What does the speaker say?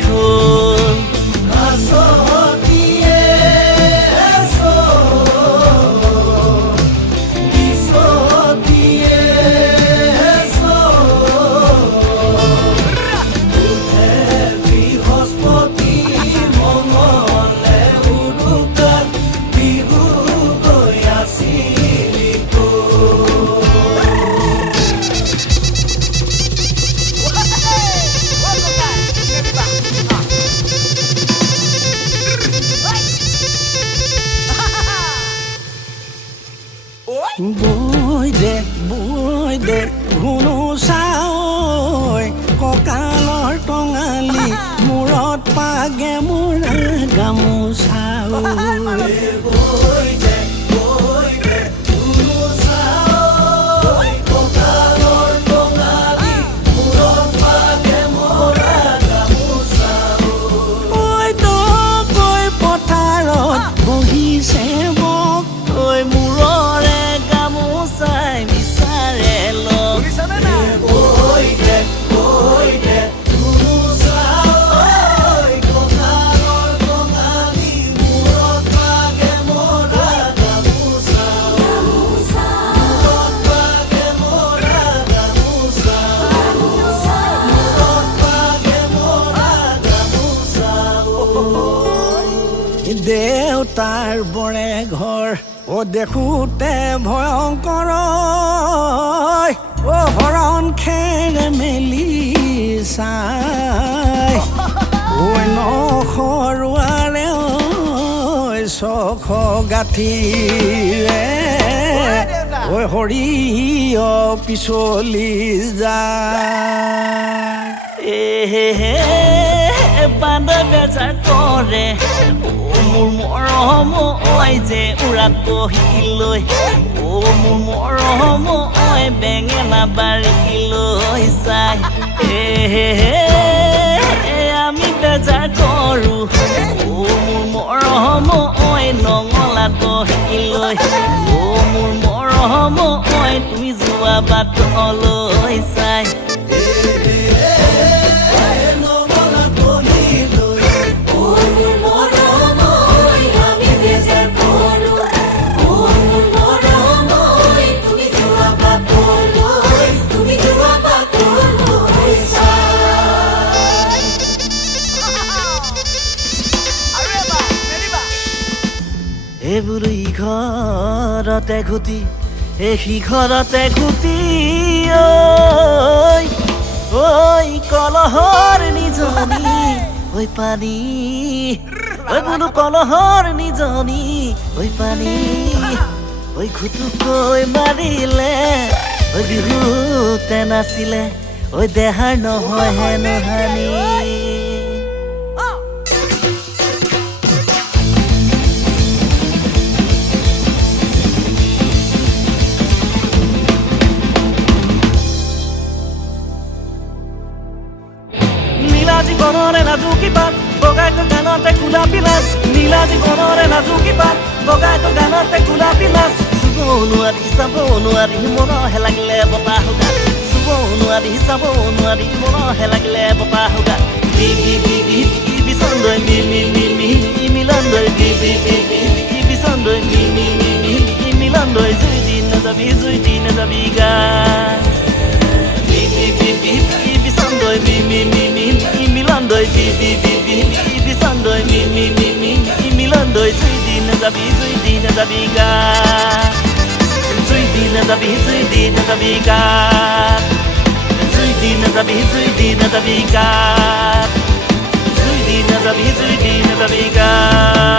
হ'ল বৈ দে শুনো চাই কঁকালৰ টঙালি মূৰত পাগে মোৰ গামোচা পথাৰত বহিছে দেউতাৰ বৰে ঘৰ দেখোঁতে ভয়ংকৰ হৰণ খেৰে মেলি চাই নখৰুৱাৰে চখ গাঁঠিৰে সৰিয়হ পিছলি যায় বান্দা বেজাৰ কৰে মোৰ মৰম যে উৰা কহিলৈ মোৰ মৰম বেঙেনা বাৰীলৈ চাই আমি বেজাৰ কৰোঁ মোৰ মৰম নঙলা কহিলৈ মোৰ মৰম তুমি যোৱা বাটলৈ চাই এইবোলো ইঘৰতে ঘুটি সিঘৰতে ঘুটি ঐ কলহৰ নিজনী ঐ পানী বোলো কলহৰ নিজনী ঐ পানী ঐ ঘুটুকৈ মাৰিলে বিহুতে নাছিলে দেহাৰ নহয় হেনো হানি জীৱনৰে নাজুকি পাত বগাইটো গানতে খোলা পিলাচ নীলা জীৱনৰে নাজুকি পাত বগাইটো গানতে খোলা পিলাচ চুব নোৱাৰি চাব নোৱাৰি মনহে লাগিলে বতাহ হোগা চুব নোৱাৰি চাব নোৱাৰি মনহে লাগিলে বতাহ হোগা বিচন্দৈ মিলন্দৈ বিচন্দৈ মিলন্দৈ জুই দি নাযাবি গা বিচন্দৈ মিলন্দৈ বিচন্দৈ মিলন্দৈ জুই দি নাযাবি গা জুই দি নাযাবি গা জুই দি নাযাবি গা জুই দি নাযাবি গা